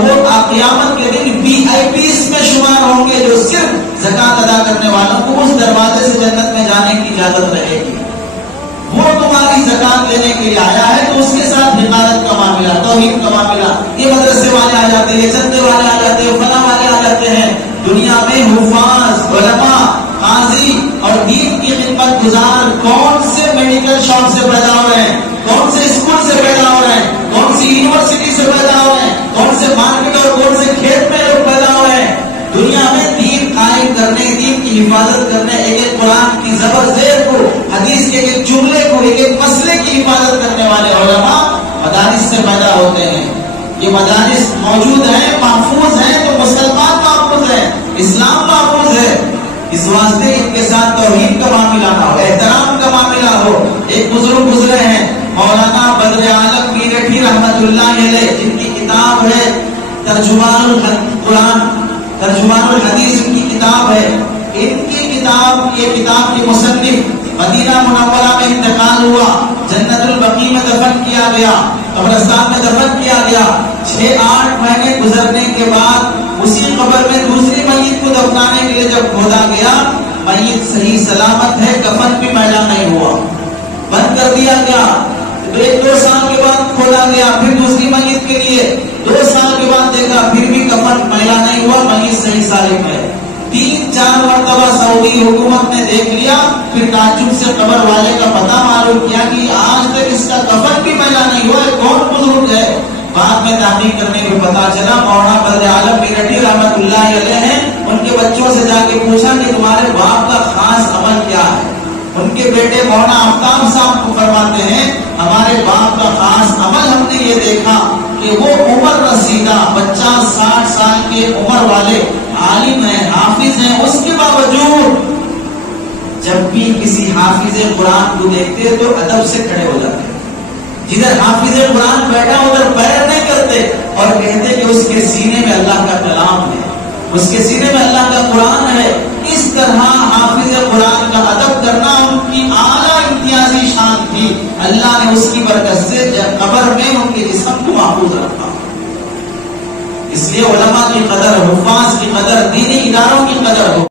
وہ قیامت کے دن VIPs میں شمار ہوں گے جو صرف زکات ادا کرنے والوں کو اس دروازے سے جنت میں جانے کی اجازت رہے گی. وہ تمہاری زکات لینے کے لیے آیا ہے تو اس کے ساتھ حفاظت کا معاملہ, توحید کا معاملہ. یہ مدرسے والے آ جاتے ہیں, یہ چندے والے آ جاتے ہیں, فلاں والے آ جاتے ہیں. دنیا میں حفاظ, علماء, قاضی اور دین کی خدمت گزار کون سے میڈیکل شاپ سے پیدا ہو رہے ہیں, کون سے اسکول سے پیدا ہو رہے ہیں, کون سی یونیورسٹی سے پیدا ہو رہے ہیں, کون سے مارکیٹ اور کون سے کھیت میں لوگ پیدا ہو رہے ہیں. دنیا میں دین قائم کرنے, دین کی حفاظت کرنے, ایک ایک قرآن کی زبر زیر کو, حدیث کے ایک جملے کو, ایک ایک مسئلے کی حفاظت کرنے والے علماء مدارس سے پیدا ہوتے ہیں. یہ مدارس موجود ہیں, محفوظ ہیں تو مسلمان محفوظ ہیں, اسلام محفوظ ہے. اس واسطے ان کے ساتھ توحید کا معاملہ نہ ہو, احترام کا معاملہ ہو. ایک بزرگ گزرے ہیں مولانا بدر عالم میرٹھی رحمت اللہ علیہ, جن کی کتاب ہے ترجمان القرآن, ترجمان الحدیث ان کی کتاب ہے. ان کی کتاب, یہ کتاب کے مصنف مدینہ منورہ میں انتقال ہوا, جنت البقیع میں دفن کیا گیا, قبرستان میں دفن کیا گیا. 6-8 مہینے گزرنے کے بعد اسی قبر میں دوسری میت کو دفنانے کے لیے جب کھودا گیا, میت صحیح سلامت ہے, کفن بھی میلا نہیں ہوا, بند کر دیا گیا. 1-2 سال کے بعد کھودا گیا, پھر دوسری میت کے لیے 2 سال کے بعد دیکھا, پھر بھی کفن میلا نہیں ہوا, میت صحیح سالم ہے. 3-4 مرتبہ سعودی حکومت نے دیکھ لیا, پھر تعجب سے قبر والے کا پتہ معلوم کیا کہ آج تک اس کا کفن بھی میلا نہیں ہوا ہے, کون بزرگ ہے. بعد میں تحقیق کرنے کو پتا چلا مولانا بدر عالم میرٹھی رحمت اللہ علیہ ہیں. ان کے بچوں سے جا کے پوچھا کہ تمہارے باپ کا خاص عمل کیا ہے. ان کے بیٹے مولانا آفتاب صاحب کو فرماتے ہیں ہمارے باپ کا خاص عمل ہم نے یہ دیکھا کہ وہ عمر رسیدہ بچہ 60 سال کے عمر والے عالم ہیں, حافظ ہیں, اس کے باوجود جب بھی کسی حافظ قرآن کو دیکھتے تو ادب سے کھڑے ہو جاتے. جدھر حافظ قرآن بیٹھا ادھر پیر نہیں کرتے اور کہتے کہ اس کے سینے میں اللہ کا کلام ہے, اس کے سینے میں اللہ کا قرآن ہے. اس طرح حافظ قرآن کا ادب کرنا ان کی اعلیٰ امتیازی شان تھی. اللہ نے اس کی برکت سے قبر میں ان کے جسم کو محفوظ رکھا. اس لیے علماء کی قدر, حفاظ کی قدر, دینی اداروں کی قدر ہو.